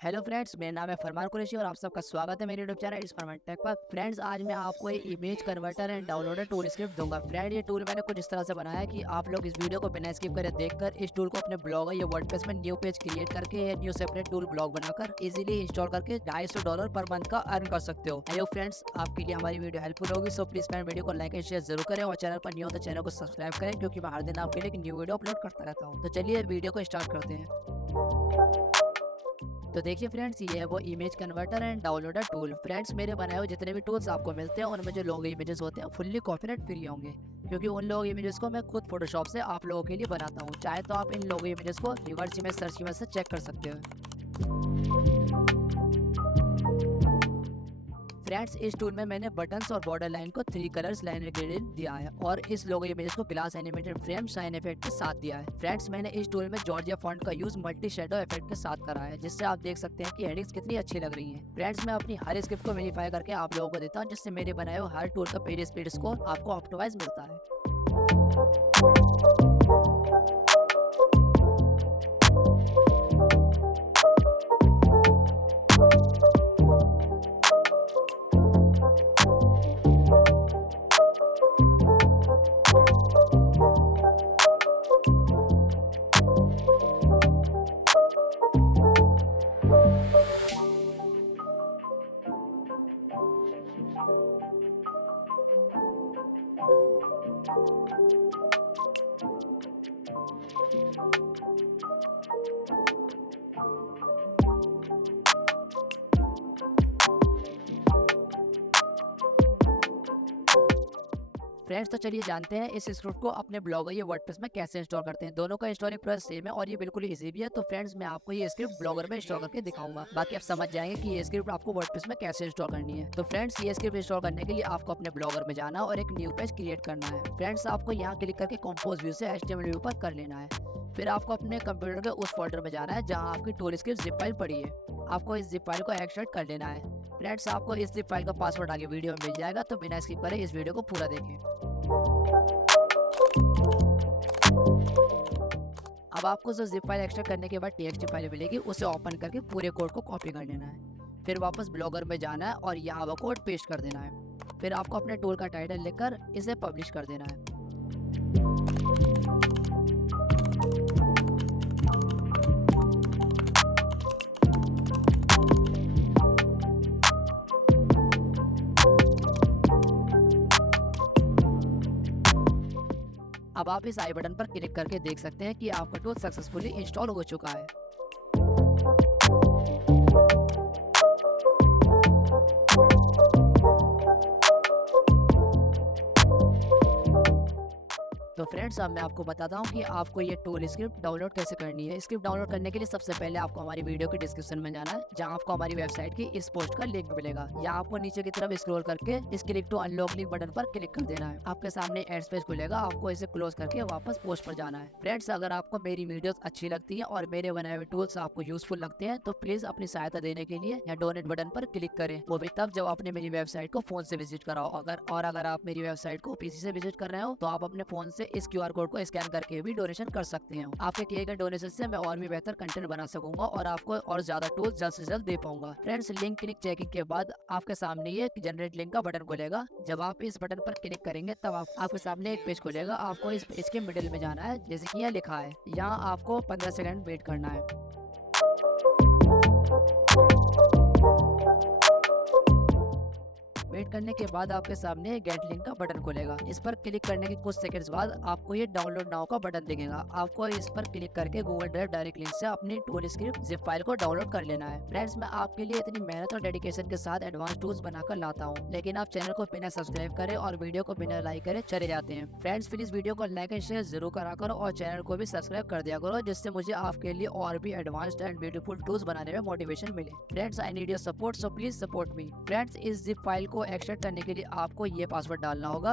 Hello friends, मेरा नाम है फरमान कुरैशी और आप सबका स्वागत है मेरे यूट्यूब चैनल इस फरमान टेक पर। फ्रेंड्स, आज मैं आपको एक image converter and downloader tool script दूंगा। फ्रेंड, ये टूल मैंने कुछ इस तरह से बनाया है कि आप लोग इस वीडियो को बिना स्किप करे देखकर इस टूल को अपने ब्लॉग या वर्डप्रेस में न्यू पेज क्रिएट करके या न्यू सेपरेट टूल ब्लॉग बनाकर इजीली इंस्टॉल करके $250 पर मंथ का अर्न कर सकते हो। हेलो फ्रेंड्स, आपके लिए हमारी वीडियो हेल्पफुल होगी, सो प्लीज फ्रेंड वीडियो को लाइक एंड शेयर जरूर करें और चैनल पर न्यू हो तो चैनल को सब्सक्राइब करें, क्योंकि मैं हर दिन आपके लिए एक न्यू वीडियो अपलोड करता रहता हूँ। तो चलिए वीडियो को स्टार्ट करते हैं। तो देखिए फ्रेंड्स, ये है वो image converter and downloader tool. Friends, मेरे बनाए हुए जितने भी टूल्स आपको मिलते हैं उनमें जो लोगो इमेजेस होते हैं फुल्ली कॉपीराइट फ्री होंगे, क्योंकि उन लोगो इमेजेस को मैं खुद फोटोशॉप से आप लोगों के लिए बनाता हूँ। चाहे तो आप इन लोगो इमेजेस को रिवर्स इमेज सर्च इमेज से चेक कर सकते हो। फ्रेंड्स, इस टूल में मैंने बटन्स और बॉर्डर लाइन को 3 कलर्स लाइन ग्रेडियंट दिया है और इस लोगो इमेज को glass animated frame shine effect के साथ दिया है। फ्रेंड्स, मैंने इस टूल में जॉर्जिया फॉन्ट का यूज मल्टी शेडो इफेक्ट के साथ करा है, जिससे आप देख सकते हैं कि हेडिंग्स कितनी अच्छी लग रही हैं। फ्रेंड्स, मैं अपनी हर स्क्रिप्ट को वेरीफाई करके आप लोगों को देता हूँ, जिससे मेरे बनाए हुए हर टूल का पेज स्पीड स्कोर आपको ऑप्टिमाइज मिलता है। फ्रेंड्स, तो चलिए जानते हैं इस स्क्रिप्ट को अपने ब्लॉगर या वर्डप्रेस में कैसे इंस्टॉल करते हैं। दोनों का इंस्टॉलिंग प्रोसेस सेम है और ये बिल्कुल इजी भी है। तो फ्रेंड्स, मैं आपको ये स्क्रिप्ट ब्लॉगर में इंस्टॉल करके दिखाऊंगा, बाकी आप समझ जाएंगे कि ये स्क्रिप्ट आपको वर्डप्रेस में कैसे इंस्टॉल करनी है। तो फ्रेंड्स, ये स्क्रिप्ट इंस्टॉल करने के लिए आपको अपने ब्लॉगर में जाना और एक न्यू पेज क्रिएट करना है। फ्रेंड्स, आपको यहाँ क्लिक करके कंपोज व्यू से HTML व्यू पर कर लेना है। फिर आपको अपने कंप्यूटर के उस फोल्डर में जाना है जहाँ आपकी टूल स्क्रिप्ट जिप फाइल पड़ी है। आपको इस जिप फाइल को एक्सट्रैक्ट कर लेना है। फ्रेंड्स, आपको इस जिप फाइल का पासवर्ड आगे वीडियो में मिल जाएगा, तो बिना स्किप करे इस वीडियो को पूरा देखें। अब आपको जो जिप फाइल एक्सट्रैक्ट करने के बाद TXT फाइल मिलेगी, उसे ओपन करके पूरे कोड को कॉपी कर लेना है। फिर वापस ब्लॉगर में जाना है और यहाँ वो कोड पेस्ट कर देना है। फिर आपको अपने टूल का टाइटल लिखकर इसे पब्लिश कर देना है। अब आप इस आई बटन पर क्लिक करके देख सकते हैं कि आपका टूल सक्सेसफुली इंस्टॉल हो चुका है। तो फ्रेंड्स, अब मैं आपको बताता हूँ कि आपको ये टूल स्क्रिप्ट डाउनलोड कैसे करनी है। स्क्रिप्ट डाउनलोड करने के लिए सबसे पहले आपको हमारी वीडियो के डिस्क्रिप्शन में जाना है, जहाँ आपको हमारी वेबसाइट की इस पोस्ट का लिंक मिलेगा। यहाँ आपको नीचे की तरफ स्क्रॉल करके इस click to unlock link button पर क्लिक कर देना है। आपके सामने एड्स पेज खुलेगा, आपको इसे क्लोज करके वापस पोस्ट पर जाना है। फ्रेंड्स, अगर आपको मेरी वीडियोस अच्छी लगती है और मेरे बनाए हुए टूल्स आपको यूजफुल लगते हैं, तो प्लीज अपनी सहायता देने के लिए यहाँ डोनेट बटन पर क्लिक करें, वो भी तब जब आपने मेरी वेबसाइट को फोन से विजिट कराओ। अगर आप मेरी वेबसाइट को PC से विजिट कर रहे हो, तो आप अपने फोन से इस QR कोड को स्कैन करके भी डोनेशन कर सकते हैं। आपके किए गए डोनेशन से मैं और भी बेहतर कंटेंट बना सकूंगा और आपको और ज्यादा टूल्स जल्द से जल्द दे पाऊंगा। फ्रेंड्स, लिंक क्लिक चेकिंग के बाद आपके सामने ये जनरेट लिंक का बटन खुलेगा। जब आप इस बटन पर क्लिक करेंगे, तब आपके सामने एक पेज खुलेगा। आपको इस पेज के मिडिल में जाना है, जैसे कि यहाँ लिखा है। यहाँ आपको 15 सेकंड वेट करना है। वेट करने के बाद आपके सामने गेट लिंक का बटन खुलेगा। इस पर क्लिक करने के कुछ सेकंड्स बाद आपको ये डाउनलोड नाउ का बटन दिखेगा। आपको इस पर क्लिक करके गूगल ड्राइव डायरेक्ट लिंक से अपनी टूल स्क्रिप्ट जिप फाइल को डाउनलोड कर लेना है। फ्रेंड्स, मैं आपके लिए इतनी मेहनत और डेडिकेशन के साथ एडवांस टूल्स बनाकर लाता हूँ, लेकिन आप चैनल को बिना सब्सक्राइब करे और वीडियो को बिना लाइक करे चले जाते हैं। फ्रेंड्स, प्लीज वीडियो को लाइक एंड शेयर जरूर करा करो और चैनल को भी सब्सक्राइब कर दिया करो, जिससे मुझे आपके लिए और भी एडवांस्ड एंड ब्यूटीफुल टूल्स बनाने में मोटिवेशन मिले। Friends, I need your support, so please support me. Friends, इस जिप फाइल को एक्सट्रैक्ट करने के लिए आपको ये पासवर्ड डालना होगा,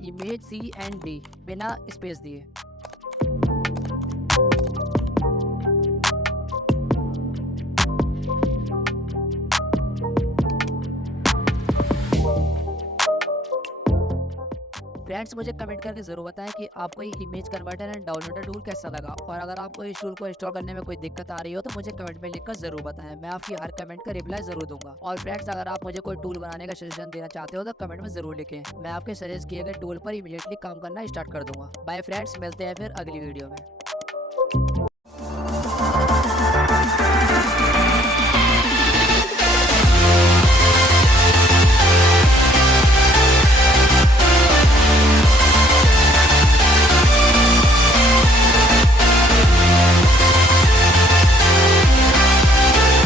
इमेज CND, बिना स्पेस दिए। फ्रेंड्स मुझे कमेंट करके जरूर बताएं कि आपको ये image converter and downloader tool कैसा लगा, और अगर आपको इस टूल को इंस्टॉल करने में कोई दिक्कत आ रही हो तो मुझे कमेंट में लिखकर जरूर बताएं, मैं आपकी हर कमेंट का रिप्लाई जरूर दूंगा। और फ्रेंड्स अगर आप मुझे कोई टूल बनाने का सजेशन देना चाहते हो तो कमेंट में जरूर लिखें, मैं आपके सजेस्ट किए गए टूल पर इमीडिएटली काम करना स्टार्ट कर दूंगा। बाय फ्रेंड्स, मिलते हैं फिर अगली वीडियो में।